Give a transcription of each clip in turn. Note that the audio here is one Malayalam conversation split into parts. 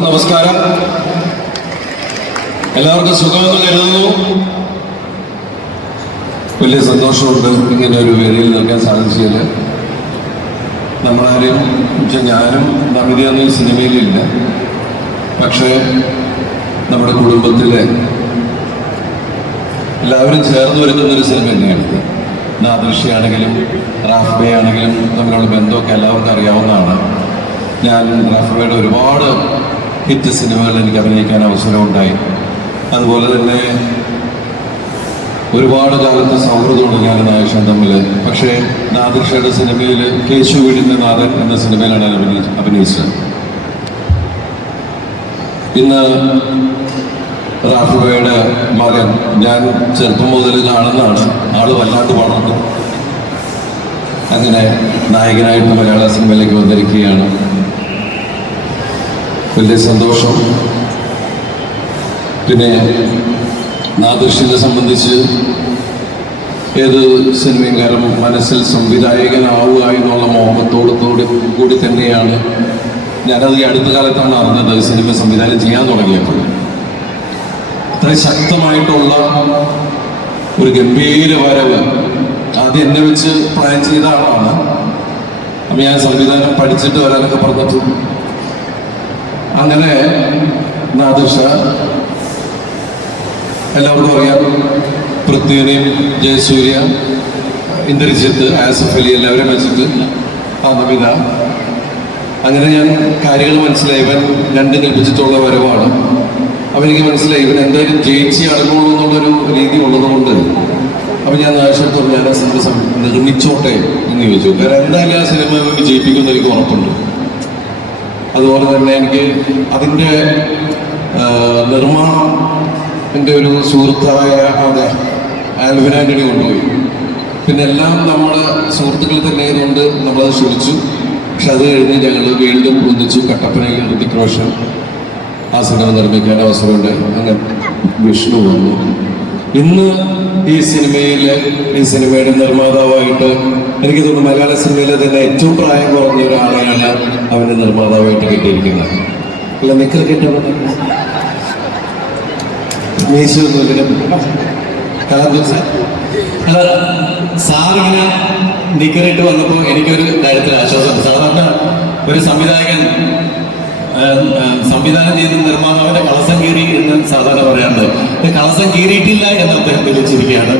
നമസ്കാരം. എല്ലാവർക്കും സുഖമെന്ന് കരുതുന്നു. വലിയ സന്തോഷമുണ്ട് ഇങ്ങനെ ഒരു വേദിയിൽ നിൽക്കാൻ സാധിച്ചതിൽ. നമ്മളാരും ഞാനും നമിതയൊന്നും ഈ സിനിമയിലില്ല. പക്ഷേ നമ്മുടെ കുടുംബത്തിലെ എല്ലാവരും ചേർന്ന് വരുന്നൊരു സിനിമ തന്നെയാണിത്. നാദൃശ്യാണെങ്കിലും റാഫ് ബേ ആണെങ്കിലും തമ്മിലുള്ള ബന്ധമൊക്കെ എല്ലാവർക്കും അറിയാവുന്നതാണ്. ഞാൻ റാഫ് ബേയുടെ ഒരുപാട് ഹിറ്റ് സിനിമകളിൽ എനിക്ക് അഭിനയിക്കാൻ അവസരമുണ്ടായി. അതുപോലെ തന്നെ ഒരുപാട് കാലത്തെ സൗഹൃദമുണ്ട് ഞാൻ നായകൻ തമ്മിൽ. പക്ഷേ നാദിർഷയുടെ സിനിമയിൽ കേശു വീടിൻ്റെ നാഥൻ എന്ന സിനിമയിലാണ് ഞാൻ അഭിനയിച്ചത്. ഇന്ന് റാഫ് ബേയുടെ മകൻ ഞാൻ ചെറുപ്പം മുതൽ കാണുന്നതാണ്. ആള് വല്ലാണ്ട് വളർന്നു. അങ്ങനെ നായകനായിട്ട് മലയാള സിനിമയിലേക്ക് വന്നിരിക്കുകയാണ്. വലിയ സന്തോഷം. പിന്നെ നാദൃശ്യത്തെ സംബന്ധിച്ച് ഏത് സിനിമയും മനസ്സിൽ സംവിധായകനാവുക എന്നുള്ള മോഹത്തോടു കൂടി തന്നെയാണ് ഞാനത് ഈ അടുത്ത കാലത്താണ് അറിഞ്ഞത്. സിനിമ സംവിധാനം ചെയ്യാൻ തുടങ്ങിയപ്പോൾ അത്ര ശക്തമായിട്ടുള്ള ഒരു ഗംഭീര വരവ് ആദ്യം എന്നെ വെച്ച് പ്ലാൻ ചെയ്ത ആളാണ്. അപ്പം ഞാൻ സംവിധാനം പഠിച്ചിട്ട് വരാനൊക്കെ പറഞ്ഞിട്ട് അങ്ങനെ നാദിർഷ എല്ലാവർക്കും അറിയാം. പൃഥ്വിനെയും ജയസൂര്യ, ഇന്ദ്രജിത്ത്, ആസിഫ് അലി എല്ലാവരും വെച്ചിട്ട് നമിത. അങ്ങനെ ഞാൻ കാര്യങ്ങൾ മനസ്സിലായി. ഇവൻ രണ്ട് കൽപ്പിച്ചിട്ടുള്ള വരവാണ്. അപ്പം എനിക്ക് മനസ്സിലായി ഇവൻ എന്തായാലും ജയിച്ച് അടങ്ങുള്ളൂ എന്നുള്ളൊരു രീതി ഉള്ളതുകൊണ്ട് അപ്പം ഞാൻ നാശത്ത് ഞാൻ ആ സിനിമ നിർമ്മിച്ചോട്ടെ എന്ന് ചോദിച്ചു. കാരണം എന്തായാലും ആ സിനിമ വിജയിപ്പിക്കുമെന്ന് എനിക്ക് ഉറപ്പുണ്ട്. അതുപോലെ തന്നെ എനിക്ക് അതിൻ്റെ നിർമ്മാണം എൻ്റെ ഒരു സുഹൃത്തായ ആൽവിൻ ആൻ്റണി കൊണ്ടുപോയി. പിന്നെ എല്ലാം നമ്മുടെ സുഹൃത്തുക്കൾ തന്നെ ആയതുകൊണ്ട് നമ്മളത് ശ്രമിച്ചു. പക്ഷെ അത് കഴിഞ്ഞ് ഞങ്ങൾ വീണ്ടും ഒന്നിച്ചു. കട്ടപ്പനയിൽ ഋതിക് റോഷൻ ആ സിനിമ നിർമ്മിക്കാൻ അവസരമുണ്ട്. അങ്ങനെ വിഷ്ണു വന്നു. ഇന്ന് ഈ സിനിമയുടെ നിർമ്മാതാവായിട്ട് എനിക്ക് തോന്നുന്നു മലയാള സിനിമയിലെ തന്നെ ഏറ്റവും പ്രായം കുറഞ്ഞ ഒരാളെയാണ് അവൻ്റെ നിർമ്മാതാവായിട്ട് കിട്ടിയിരിക്കുന്നത്. അല്ല നിക്കർ കിട്ടുന്ന സാറിങ്ങനെ നിക്കറിട്ട് വന്നപ്പോൾ എനിക്കൊരു കാര്യത്തിൽ ആശ്വാസം. സാധാരണ ഒരു സംവിധാനം ചെയ്ത് നിർമ്മാതാവിന്റെ കളസം കീറി എന്ന് സാധാരണ പറയാറുണ്ട്. കളസം കീറിയിട്ടില്ല എന്ന് അദ്ദേഹം വിളിച്ചിരിക്കുകയാണ്.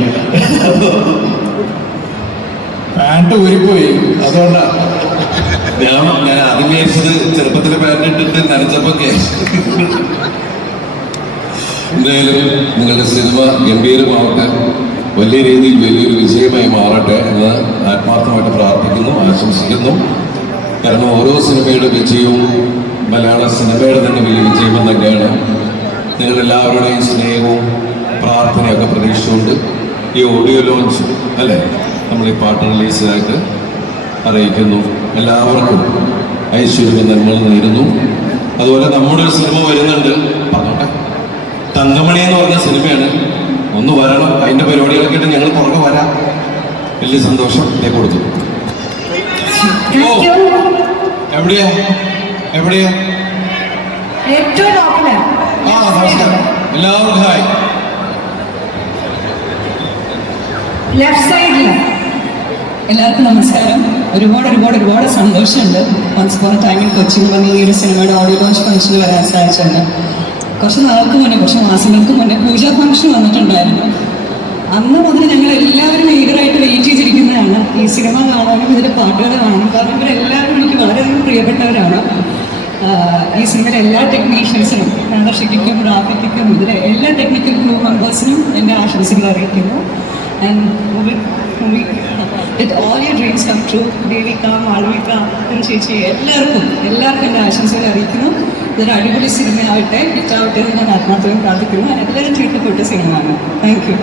പാൻറ് ഊരിപ്പോയി. അതുകൊണ്ടാണ് ഞാൻ ആദ്യം വിചാരിച്ചത് ചെറുപ്പത്തിൽ പാൻറ് ഇട്ടിട്ട് നനച്ചപ്പൊക്കെ. എന്തായാലും നിങ്ങളുടെ സിനിമ ഗംഭീരമാവട്ടെ, വലിയ രീതിയിൽ വലിയൊരു വിജയമായി മാറട്ടെ എന്ന് ആത്മാർത്ഥമായിട്ട് പ്രാർത്ഥിക്കുന്നു, ആശംസിക്കുന്നു. കാരണം ഓരോ സിനിമയുടെ വിജയവും മലയാള സിനിമയുടെ തന്നെ വലിയ വിജയം തന്നെയാണ്. നിങ്ങളെല്ലാവരുടെയും സ്നേഹവും പ്രാർത്ഥനയൊക്കെ പ്രതീക്ഷിച്ചുകൊണ്ട് ഈ ഓഡിയോ ലോഞ്ച് അല്ലേ നമ്മൾ ഈ പാട്ട് റിലീസായിട്ട് അറിയിക്കുന്നു. എല്ലാവർക്കും ഐശ്വര്യം നന്മകൾ നേരുന്നു. അതുപോലെ നമ്മുടെ ഒരു സിനിമ വരുന്നുണ്ട്, പറഞ്ഞോട്ടെ, തങ്കമണി എന്ന് പറഞ്ഞ സിനിമയാണ്. ഒന്ന് വരണം. അതിൻ്റെ പരിപാടികളൊക്കെ ആയിട്ട് ഞങ്ങൾ പുറകെ വരാം. വലിയ സന്തോഷം കൊടുത്തു. എവിടെയാ നമസ്കാരം എല്ലാവർക്കും. ഹായ്. എല്ലാവർക്കും നമസ്കാരം. ഒരുപാട് സന്തോഷമുണ്ട്. വൺസ് അപ്പോൺ എ ടൈമിൽ കൊച്ചിയിൽ വന്ന് ഈ ഒരു സിനിമയുടെ ഓഡിയോ ലോഞ്ച് ഫംഗ്ഷന് വരാൻ സാധിച്ചത്. കുറച്ച് മാസങ്ങൾക്ക് മുന്നേ പൂജ ഫംഗ്ഷൻ വന്നിട്ടുണ്ടായിരുന്നു. അന്ന് മുതൽ ഞങ്ങൾ എല്ലാവരും ഈഗറായിട്ട് വെയിറ്റ് ചെയ്തിരിക്കുന്നതാണ് ഈ സിനിമ കാണാനും ഇതിൻ്റെ പാട്ടുകൾ കാണാനും. കാരണം ഇവരെല്ലാവരും എനിക്ക് വളരെയധികം പ്രിയപ്പെട്ടവരാണ്. ഈ സിനിമയിലെ എല്ലാ ടെക്നീഷ്യൻസിനും, നാദർഷയ്ക്കും റാഫിക്കും ഇതിലെ എല്ലാ ടെക്നിക്കൽ ക്രൂ മെമ്പേഴ്സിനും എൻ്റെ ആശംസകൾ അറിയിക്കുന്നു. With all your dreams come true. Devika, Malavika, ചേച്ചി, എല്ലാവർക്കും എൻ്റെ ആശംസകൾ അറിയിക്കുന്നു. ഇതൊരു അടിപൊളി സിനിമയാവട്ടെ, ഹിറ്റാവട്ടെ എന്ന് ഞാൻ ആത്മാർത്ഥമായി പ്രാർത്ഥിക്കുന്നു. എല്ലാവരും ട്രീറ്റ്മെൻറ്റ് സിനിമയാണ്. Thank you.